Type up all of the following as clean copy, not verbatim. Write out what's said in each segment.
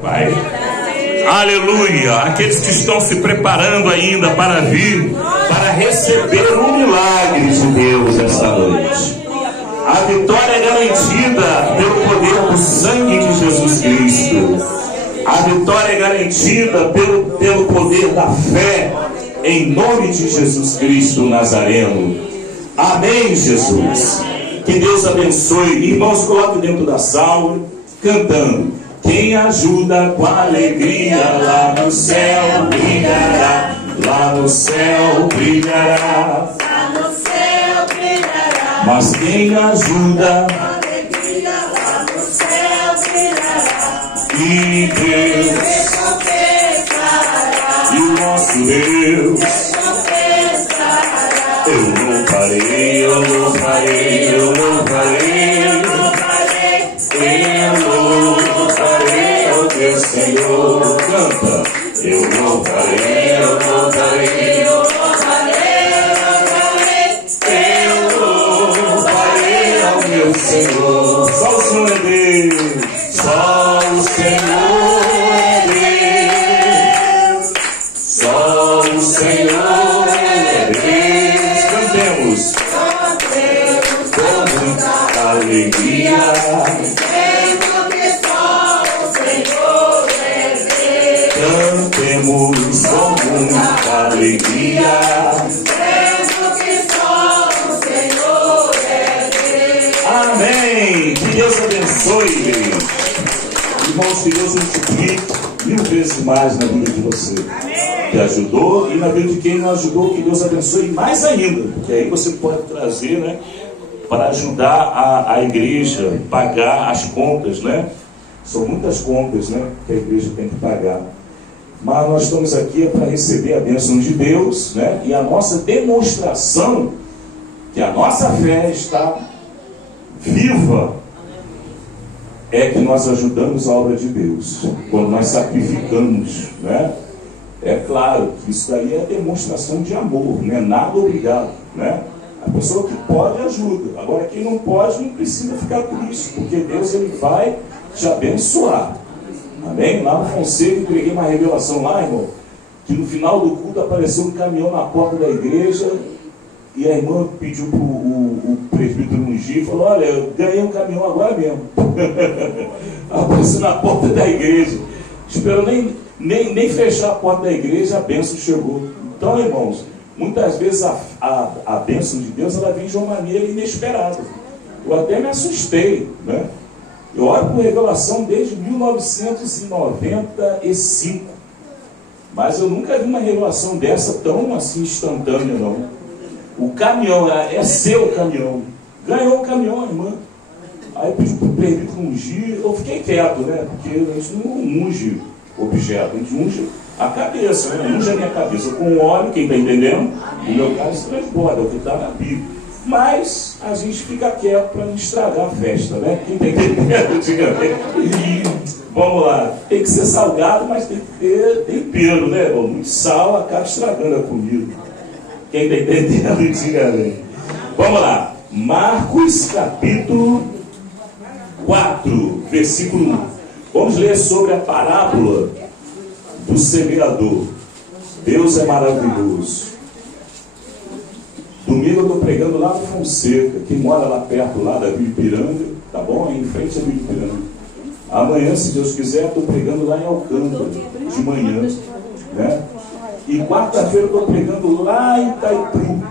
Pai. Aleluia! Aqueles que estão se preparando ainda para vir, para receber um milagre de Deus essa noite. A vitória é garantida pelo poder do sangue de Jesus Cristo. A vitória é garantida pelo poder da fé, em nome de Jesus Cristo Nazareno. Amém, Jesus. Que Deus abençoe. Irmãos, coloque dentro da sala, cantando. Quem ajuda com alegria lá no céu brilhará, lá no céu brilhará, lá no céu brilhará. Mas quem ajuda com alegria lá no céu brilhará, e Deus recompensará, e o nosso Deus recompensará. Eu não parei, eu não parei, eu não parei, eu não parei, eu não parei, oh meu Senhor, canta. Eu não parei, eu não parei, eu não parei, eu não parei, oh meu Senhor. Só o Senhor é Deus, só o Senhor é Deus, só o Senhor é Deus. Cantemos com muita alegria. Cantemos com muita alegria, crendo que só o Senhor é Deus. Amém. Que Deus abençoe, igreja. Irmãos, que Deus multiplique 1000 vezes mais na vida de você. Amém. Que ajudou, e na vida de quem não ajudou, que Deus abençoe mais ainda. Porque aí você pode trazer, né, para ajudar a igreja, pagar as contas, né? São muitas contas, né, que a igreja tem que pagar. Mas nós estamos aqui para receber a bênção de Deus, né? E a nossa demonstração que a nossa fé está viva é que nós ajudamos a obra de Deus, quando nós sacrificamos, né? É claro que isso daí é demonstração de amor, não é nada obrigado, né? A pessoa que pode ajuda, agora quem não pode não precisa ficar triste, porque Deus ele vai te abençoar. Amém? Lá no Fonseca eu preguei uma revelação lá, irmão, que no final do culto apareceu um caminhão na porta da igreja e a irmã pediu para o presbítero ungir e falou: olha, eu ganhei um caminhão agora mesmo. Apareceu na porta da igreja. Esperou nem fechar a porta da igreja, a bênção chegou. Então, irmãos, muitas vezes a bênção de Deus ela vem de uma maneira inesperada. Eu até me assustei, né? Eu oro por revelação desde 1995, mas eu nunca vi uma revelação dessa tão assim instantânea, não. O caminhão, é seu caminhão, ganhou o caminhão, irmã. Aí pediu para o presbítero ungir, eu fiquei quieto, né? Porque a gente não unge objeto, a gente unge a cabeça, né? Unge a minha cabeça com óleo, quem está entendendo? O meu caso transborda, é o que está na Bíblia. Mas a gente fica quieto para não estragar a festa, né? Quem tem que ter antigamente. Vamos lá, tem que ser salgado, mas tem que ter tempero, né? Muito sal acaba estragando a comida. Quem está entendendo antigamente. Vamos lá, Marcos capítulo 4, versículo 1. Vamos ler sobre a parábola do semeador. Deus é maravilhoso. Domingo eu estou pregando lá no Fonseca. Quem mora lá perto, lá da Vila Ipiranga, tá bom? É em frente à Vila Ipiranga. Amanhã, se Deus quiser, estou pregando lá em Alcântara, de manhã, né? E quarta-feira eu estou pregando lá em Itaipu.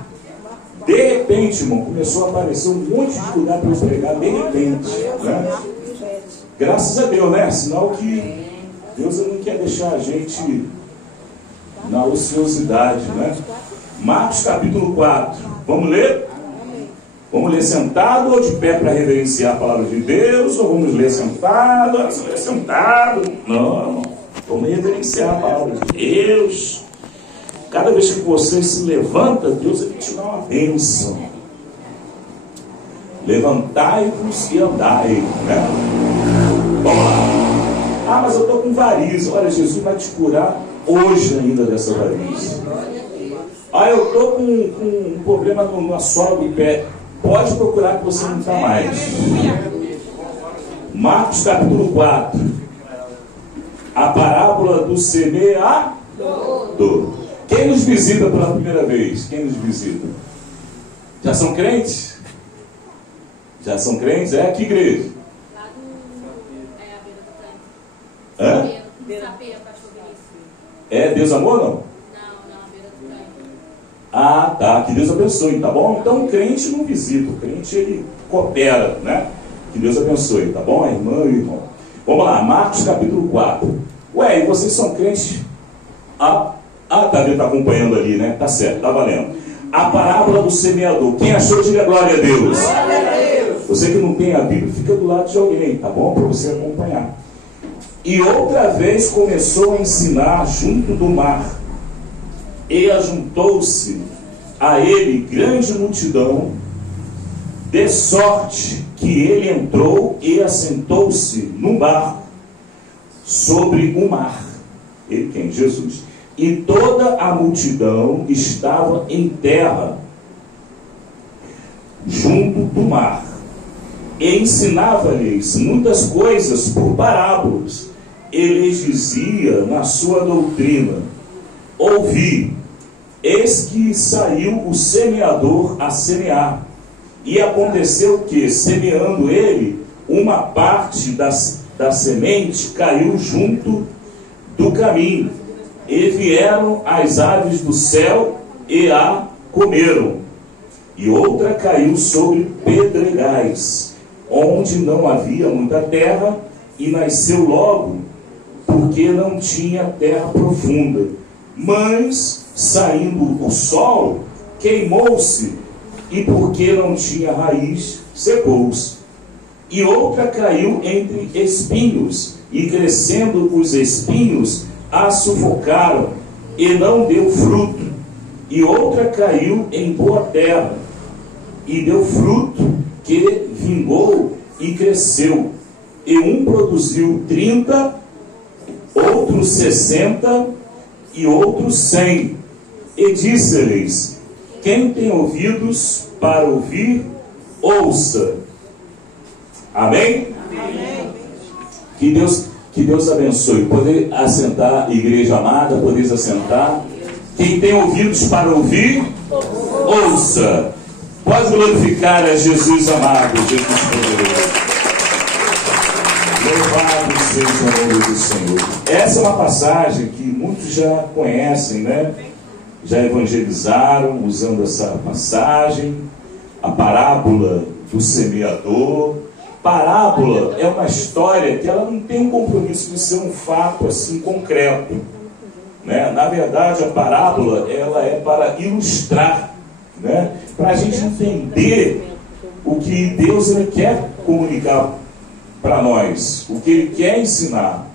De repente, irmão, começou a aparecer um monte de lugar para eu pregar, de repente, né? Graças a Deus, né? Sinal que Deus não quer deixar a gente na ociosidade, né? Marcos capítulo 4. Vamos ler? Vamos ler sentado ou de pé para reverenciar a palavra de Deus? Ou vamos ler sentado? Vamos ler sentado? Não. Vamos reverenciar a palavra de Deus. Cada vez que você se levanta, Deus vai te dar uma bênção. Levantai-vos e andai, né? Vamos lá. Ah, mas eu estou com variz. Olha, Jesus vai te curar hoje ainda dessa variz. Ah, eu estou com um problema na sola do pé. Pode procurar que você não está mais. Marcos capítulo 4. A parábola do semeador. Quem nos visita pela primeira vez? Quem nos visita? Já são crentes? Já são crentes? É que igreja? Lá do... É a beira do tanque. Hã? Sapê, pastor Vinícius. É Deus Amor, não? Não, a beira do tanque. Ah, tá. Que Deus abençoe, tá bom? Então o crente não visita, o crente ele coopera, né? Que Deus abençoe, tá bom, a irmã e o irmão? Vamos lá, Marcos capítulo 4. Ué, e vocês são crentes? Tá, ele tá acompanhando ali, né? Tá certo, tá valendo. A parábola do semeador. Quem achou, diga glória a Deus. Glória a Deus. Você que não tem a Bíblia, fica do lado de alguém, tá bom? Para você acompanhar. E outra vez começou a ensinar junto do mar. E ajuntou-se a ele grande multidão, de sorte que ele entrou e assentou-se num barco sobre o mar. Ele quem? Jesus. E toda a multidão estava em terra, junto do mar. E ensinava-lhes muitas coisas por parábolas. Ele lhes dizia na sua doutrina: ouvi, eis que saiu o semeador a semear. E aconteceu que, semeando ele, uma parte da semente caiu junto do caminho, e vieram as aves do céu e a comeram. E outra caiu sobre pedregais, onde não havia muita terra, e nasceu logo, porque não tinha terra profunda. Mas, saindo o sol, queimou-se, e porque não tinha raiz, secou-se. E outra caiu entre espinhos, e crescendo os espinhos, a sufocaram, e não deu fruto. E outra caiu em boa terra, e deu fruto, que vingou e cresceu. E um produziu 30, outro 60, e outro 100. E disse-lhes: quem tem ouvidos para ouvir, ouça. Amém? Amém. Que Deus abençoe. Poder assentar, igreja amada, podeis assentar. Quem tem ouvidos para ouvir, ouça. Pode glorificar a Jesus amado, Jesus poderoso. Louvado seja o nome do Senhor. Essa é uma passagem que muitos já conhecem, né? Já evangelizaram usando essa passagem. A parábola do semeador. Parábola é uma história que ela não tem um compromisso de ser um fato assim concreto, né? Na verdade, a parábola ela é para ilustrar, né? Para a gente entender o que Deus ele quer comunicar para nós, o que Ele quer ensinar.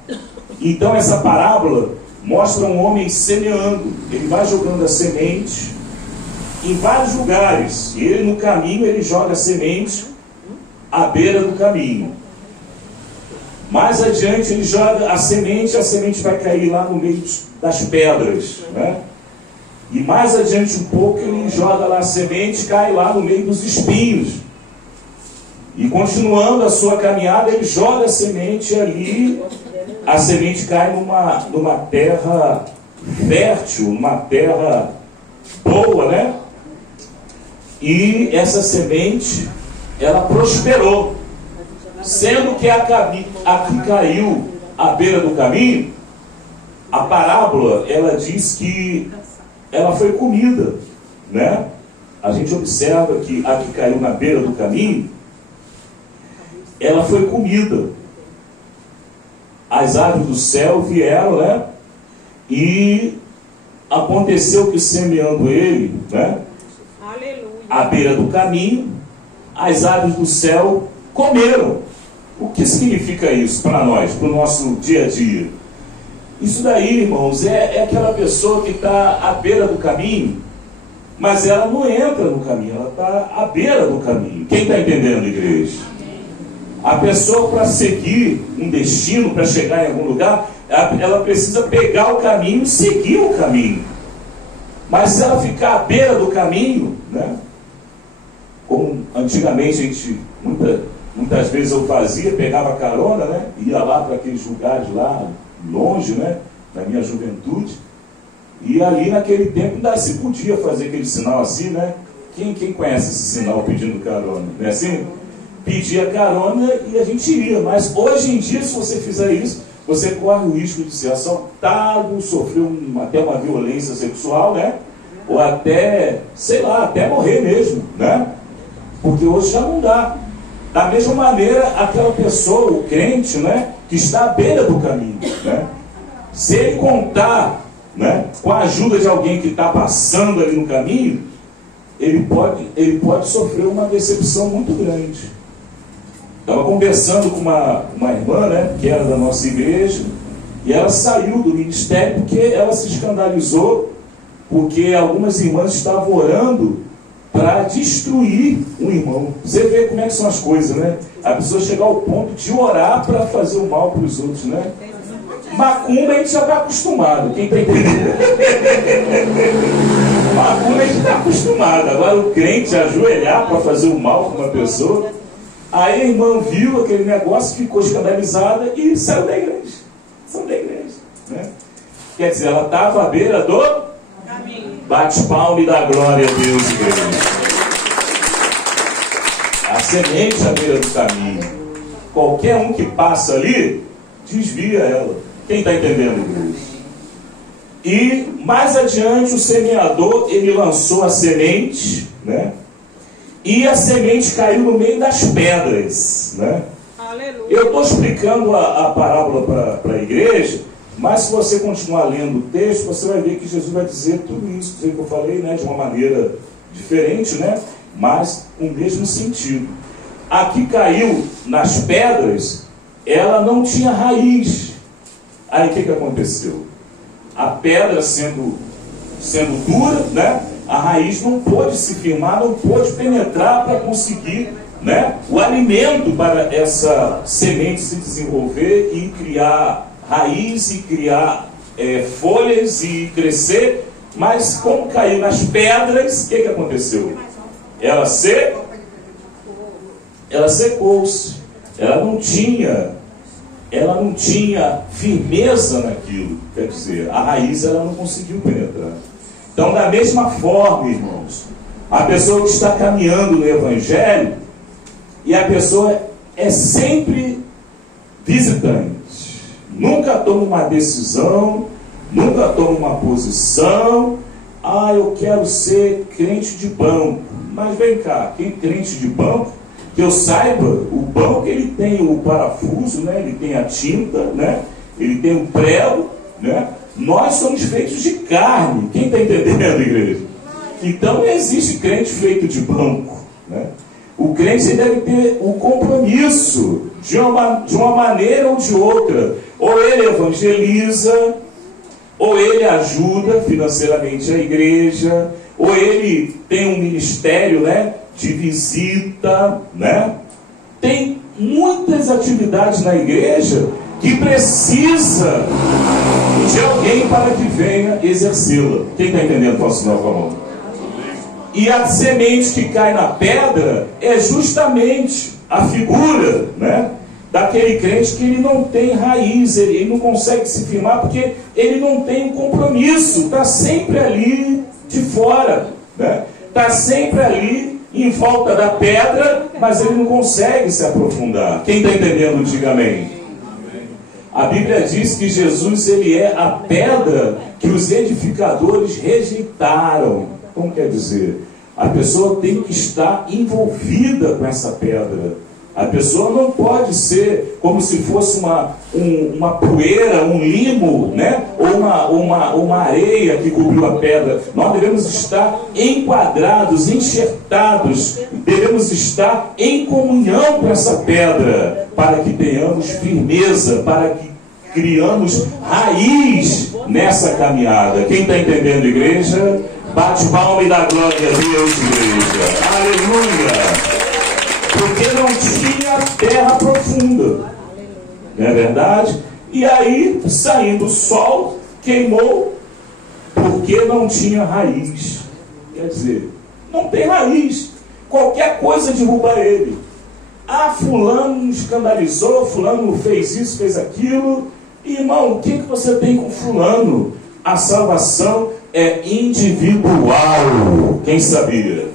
Então essa parábola mostra um homem semeando. Ele vai jogando a semente em vários lugares, e ele no caminho ele joga a semente à beira do caminho. Mais adiante ele joga a semente vai cair lá no meio das pedras, né? E mais adiante um pouco ele joga lá a semente, cai lá no meio dos espinhos. E continuando a sua caminhada, ele joga a semente ali, a semente cai numa terra fértil, numa terra boa, né? E essa semente, ela prosperou. Sendo que a que caiu à beira do caminho, a parábola, ela diz que ela foi comida, né? A gente observa que a que caiu na beira do caminho, ela foi comida. As aves do céu vieram, né? E aconteceu que, semeando ele, né? Aleluia. À beira do caminho, as aves do céu comeram. O que significa isso para nós, para o nosso dia a dia? Isso daí, irmãos, é aquela pessoa que está à beira do caminho, mas ela não entra no caminho, ela está à beira do caminho. Quem está entendendo, igreja? A pessoa, para seguir um destino, para chegar em algum lugar, ela precisa pegar o caminho e seguir o caminho. Mas se ela ficar à beira do caminho, né? Como antigamente a gente, muitas vezes eu fazia, pegava carona, né? Ia lá para aqueles lugares lá, longe, né? Na minha juventude. E ali naquele tempo ainda se podia fazer aquele sinal assim, né? Quem conhece esse sinal pedindo carona? Não é assim? Pedia carona e a gente ia. Mas hoje em dia, se você fizer isso, você corre o risco de ser assaltado, sofrer até uma violência sexual, né? Ou até, sei lá, até morrer mesmo, né? Porque hoje já não dá. Da mesma maneira, aquela pessoa, o crente, né? Que está à beira do caminho, né? Se ele contar, né, com a ajuda de alguém que está passando ali no caminho, ele pode sofrer uma decepção muito grande. Estava conversando com uma irmã, né, que era da nossa igreja, e ela saiu do ministério porque ela se escandalizou, porque algumas irmãs estavam orando para destruir um irmão. Você vê como é que são as coisas, né? A pessoa chegar ao ponto de orar para fazer o mal para os outros, né? Macumba a gente já está acostumado, quem está entendendo? Macumba a gente está acostumado. Agora o crente ajoelhar para fazer o mal para uma pessoa. Aí a irmã viu aquele negócio, ficou escandalizada e saiu da igreja. Saiu da igreja, né? Quer dizer, ela estava à beira do caminho. Bate palma e dá glória a Deus, igreja. A semente à beira do caminho. Qualquer um que passa ali, desvia ela. Quem está entendendo, igreja? E mais adiante o semeador, ele lançou a semente, né? E a semente caiu no meio das pedras, né? Aleluia. Eu estou explicando a parábola para a igreja, mas se você continuar lendo o texto, você vai ver que Jesus vai dizer tudo isso que eu falei, né? De uma maneira diferente, né? Mas com o mesmo sentido. A que caiu nas pedras, ela não tinha raiz. Aí o que aconteceu? A pedra sendo dura, né? A raiz não pôde se firmar, não pôde penetrar para conseguir, né, o alimento para essa semente se desenvolver e criar raiz e criar folhas e crescer. Mas como caiu nas pedras, o que aconteceu? Ela secou-se. Ela não tinha firmeza naquilo. Quer dizer, a raiz ela não conseguiu penetrar. Então, da mesma forma, irmãos, a pessoa que está caminhando no Evangelho, e a pessoa é sempre visitante, nunca toma uma decisão, nunca toma uma posição. Ah, eu quero ser crente de banco. Mas vem cá, quem crente de banco, que eu saiba, o banco ele tem o parafuso, né? Ele tem a tinta, né? Ele tem o prego, né? Nós somos feitos de carne. Quem está entendendo, igreja? Então não existe crente feito de banco, né? O crente deve ter o compromisso de uma maneira ou de outra. Ou ele evangeliza, ou ele ajuda financeiramente a igreja, ou ele tem um ministério, né, de visita, né? Tem muitas atividades na igreja que precisa de alguém para que venha exercê-la. Quem está entendendo? Posso sinal com a mão? E a semente que cai na pedra é justamente a figura, né, daquele crente que ele não tem raiz, ele não consegue se firmar porque ele não tem um compromisso, está sempre ali de fora, né? Está sempre ali em volta da pedra, mas ele não consegue se aprofundar. Quem está entendendo, diga amém. A Bíblia diz que Jesus ele é a pedra que os edificadores rejeitaram. Como quer dizer? A pessoa tem que estar envolvida com essa pedra. A pessoa não pode ser como se fosse uma poeira, um limo, né? Ou uma areia que cobriu a pedra. Nós devemos estar enquadrados, enxertados, devemos estar em comunhão com essa pedra, para que tenhamos firmeza, para que criamos raiz nessa caminhada. Quem está entendendo, igreja? Bate palma e dá glória a Deus, igreja. Aleluia! Porque não tinha terra profunda, não é verdade? E aí, saindo o sol, queimou, porque não tinha raiz. Quer dizer, não tem raiz. Qualquer coisa derruba ele. Ah, fulano escandalizou, fulano fez isso, fez aquilo, Irmão, o que você tem com fulano? A salvação é individual. Quem sabia?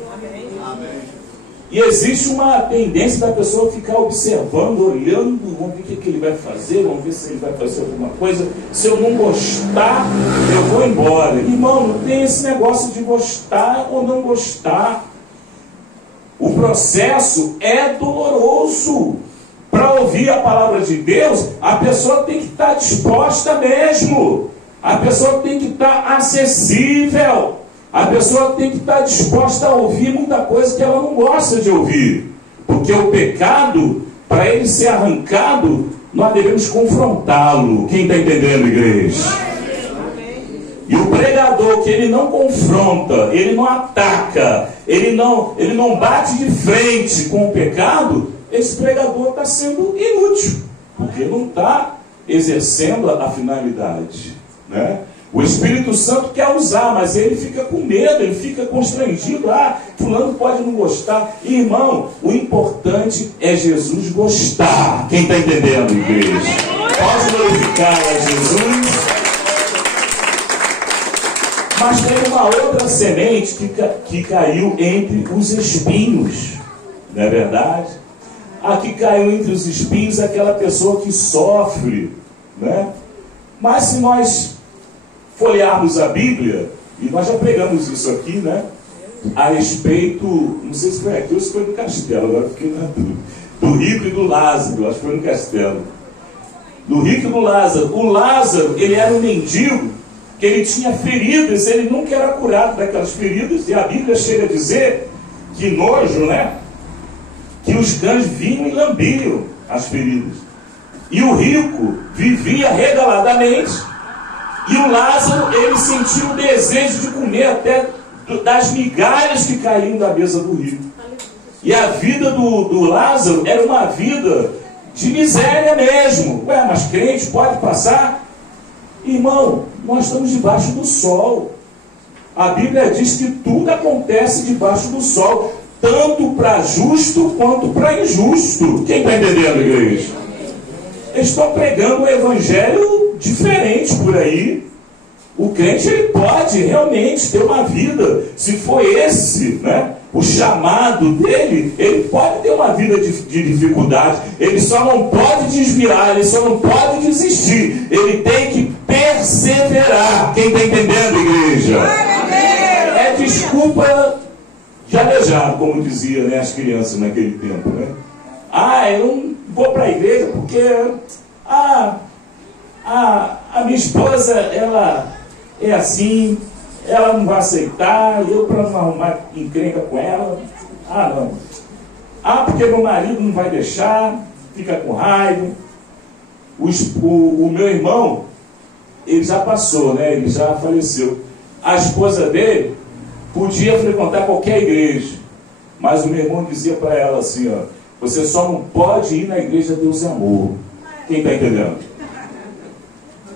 E existe uma tendência da pessoa ficar observando, olhando, vamos ver o que ele vai fazer, vamos ver se ele vai fazer alguma coisa. Se eu não gostar, eu vou embora. Irmão, não tem esse negócio de gostar ou não gostar. O processo é doloroso. Para ouvir a palavra de Deus, a pessoa tem que estar disposta mesmo. A pessoa tem que estar acessível. A pessoa tem que estar disposta a ouvir muita coisa que ela não gosta de ouvir. Porque o pecado, para ele ser arrancado, nós devemos confrontá-lo. Quem está entendendo, igreja? E o pregador que ele não confronta, ele não ataca, ele não bate de frente com o pecado, esse pregador está sendo inútil. Porque não está exercendo a finalidade, né? O Espírito Santo quer usar, mas ele fica com medo, ele fica constrangido. Ah, fulano pode não gostar. Irmão, o importante é Jesus gostar. Quem está entendendo, igreja? Pode glorificar a Jesus. Mas tem uma outra semente que caiu entre os espinhos. Não é verdade? A que caiu entre os espinhos é aquela pessoa que sofre, né? Mas se nós folhearmos a Bíblia, e nós já pregamos isso aqui, né? A respeito, não sei se foi aqui ou se foi no Castelo, agora fiquei na dúvida, do rico e do Lázaro, acho que foi no Castelo. Do rico e do Lázaro. O Lázaro, ele era um mendigo, que ele tinha feridas, ele nunca era curado daquelas feridas, e a Bíblia chega a dizer que nojo, né? Que os cães vinham e lambiam as feridas. E o rico vivia regaladamente. E o Lázaro, ele sentiu o desejo de comer até das migalhas que caíam da mesa do rico. E a vida do Lázaro era uma vida de miséria mesmo. Ué, mas crente pode passar? Irmão, nós estamos debaixo do sol. A Bíblia diz que tudo acontece debaixo do sol, tanto para justo quanto para injusto. Quem está entendendo, igreja? Eles estão pregando um evangelho diferente por aí. O crente, ele pode realmente ter uma vida, se for esse, né, o chamado dele, ele pode ter uma vida de dificuldade. Ele só não pode desviar, ele só não pode desistir, ele tem que perseverar. Quem está entendendo, igreja? É desculpa de aleijado, como diziam, né, as crianças naquele tempo, né? Ah, eu não vou para a igreja porque a minha esposa, ela é assim, ela não vai aceitar, eu para não arrumar encrenca com ela. Ah, não. Ah, porque meu marido não vai deixar, fica com raiva. O meu irmão, ele já passou, né? Ele já faleceu. A esposa dele podia frequentar qualquer igreja, mas o meu irmão dizia para ela assim, ó: você só não pode ir na igreja Deus é Amor. Quem está entendendo?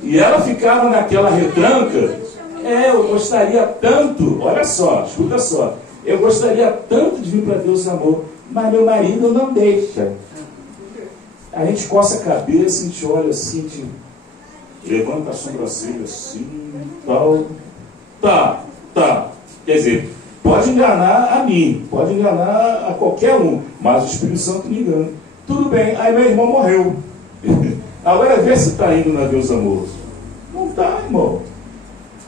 E ela ficava naquela retranca. Eu gostaria tanto, olha só, escuta só, eu gostaria tanto de vir para Deus é Amor, mas meu marido não deixa. A gente coça a cabeça, a gente olha assim, a gente levanta a sobrancelha assim, tal. Tá. Quer dizer, pode enganar a mim, pode enganar a qualquer um, mas o Espírito Santo me engana. Tudo bem, aí meu irmão morreu. Agora vê se está indo na Deus Amor. Não está, irmão.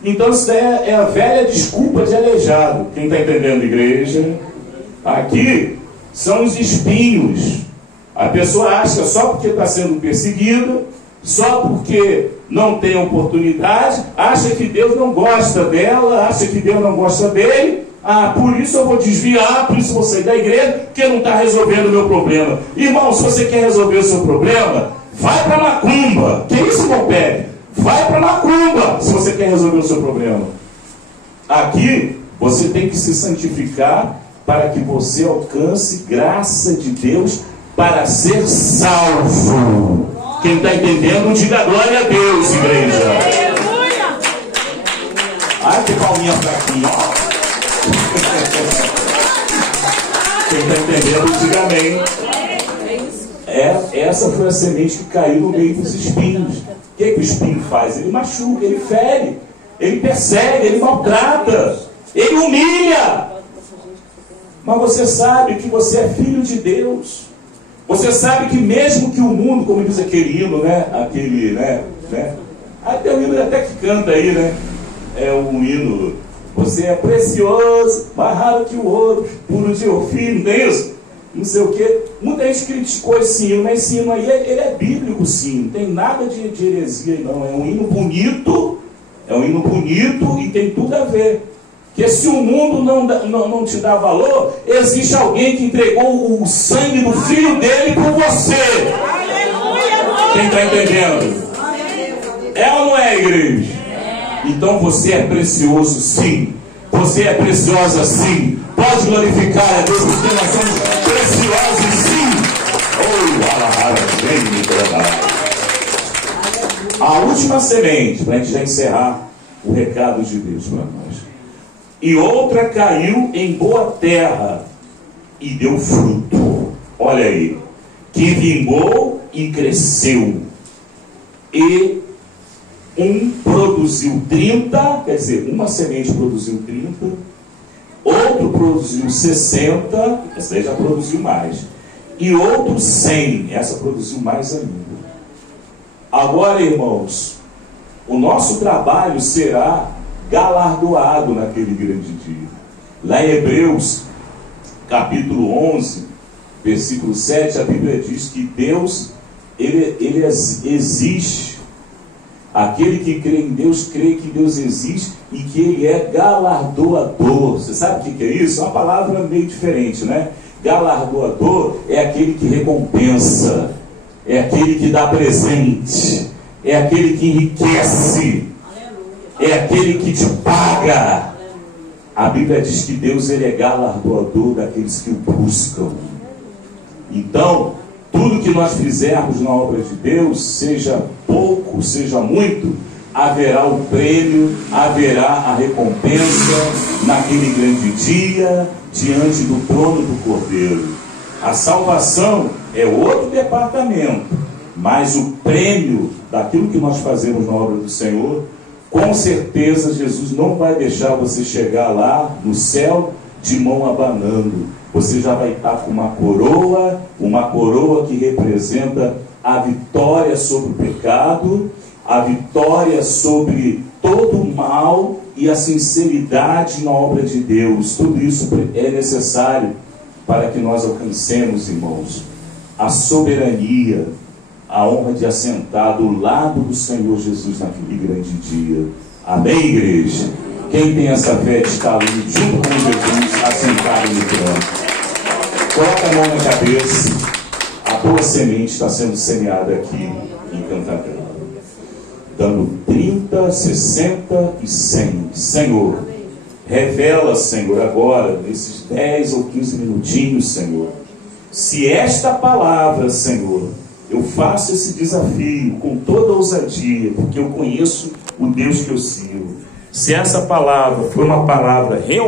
Então isso é a velha desculpa de aleijado. Quem está entendendo, igreja? Aqui são os espinhos. A pessoa acha só porque está sendo perseguida, só porque não tem oportunidade, acha que Deus não gosta dela, acha que Deus não gosta dele. Ah, por isso eu vou desviar, por isso eu vou sair da igreja, porque não está resolvendo o meu problema. Irmão, se você quer resolver o seu problema, vai para macumba. Que isso, irmão Pérez? Vai para macumba, se você quer resolver o seu problema. Aqui, você tem que se santificar para que você alcance graça de Deus para ser salvo. Quem está entendendo, diga glória a Deus, igreja. Ai, que palminha fraquinha. Quem está entendendo, diga amém. essa foi a semente que caiu no meio dos espinhos. O que o espinho faz? Ele machuca, ele fere, ele persegue, ele maltrata, ele humilha. Mas você sabe que você é filho de Deus. Você sabe que mesmo que o mundo, como diz aquele hino, né? Aquele, né? Tem um hino até que canta aí, né? É um hino. Você é precioso, mais raro que o ouro, puro de Ofir, não tem isso? Não sei o quê. Muita gente criticou esse hino, mas esse hino aí, ele é bíblico, sim. Não tem nada de heresia aí, não. É um hino bonito, e tem tudo a ver. Porque se o mundo não te dá valor, existe alguém que entregou o sangue do filho dele por você. Quem está entendendo? É ou não é, igreja? Então você é precioso, sim. Você é preciosa, sim. Pode glorificar a Deus, porque nós somos preciosos, sim. A última semente, para a gente já encerrar o recado de Deus para nós. E outra caiu em boa terra e deu fruto. Olha aí. Que vingou e cresceu. E um produziu 30, quer dizer, uma semente produziu 30, outro produziu 60, essa aí já produziu mais, e outro 100, essa produziu mais ainda. Agora, irmãos, o nosso trabalho será galardoado naquele grande dia. Lá em Hebreus, capítulo 11, versículo 7, a Bíblia diz que Deus, ele existe. Aquele que crê em Deus, crê que Deus existe e que Ele é galardoador. Você sabe o que é isso? É uma palavra meio diferente, né? Galardoador é aquele que recompensa, é aquele que dá presente, é aquele que enriquece, é aquele que te paga. A Bíblia diz que Deus, ele é galardoador daqueles que o buscam. Então, tudo que nós fizermos na obra de Deus, seja pouco, seja muito, haverá o prêmio, haverá a recompensa naquele grande dia, diante do trono do Cordeiro. A salvação é outro departamento, mas o prêmio daquilo que nós fazemos na obra do Senhor, com certeza Jesus não vai deixar você chegar lá no céu de mão abanando. Você já vai estar com uma coroa que representa a vitória sobre o pecado, a vitória sobre todo o mal e a sinceridade na obra de Deus. Tudo isso é necessário para que nós alcancemos, irmãos, a soberania, a honra de assentar do lado do Senhor Jesus naquele grande dia. Amém, igreja? Quem tem essa fé de estar ali junto com Jesus, assentado no trono? Coloca a mão na cabeça. A boa semente está sendo semeada aqui em Cantagalo, dando 30, 60 e 100. Senhor, revela, Senhor, agora, nesses 10 ou 15 minutinhos, Senhor, se esta palavra, Senhor, eu faço esse desafio com toda ousadia, porque eu conheço o Deus que eu sirvo. Se essa palavra foi uma palavra realmente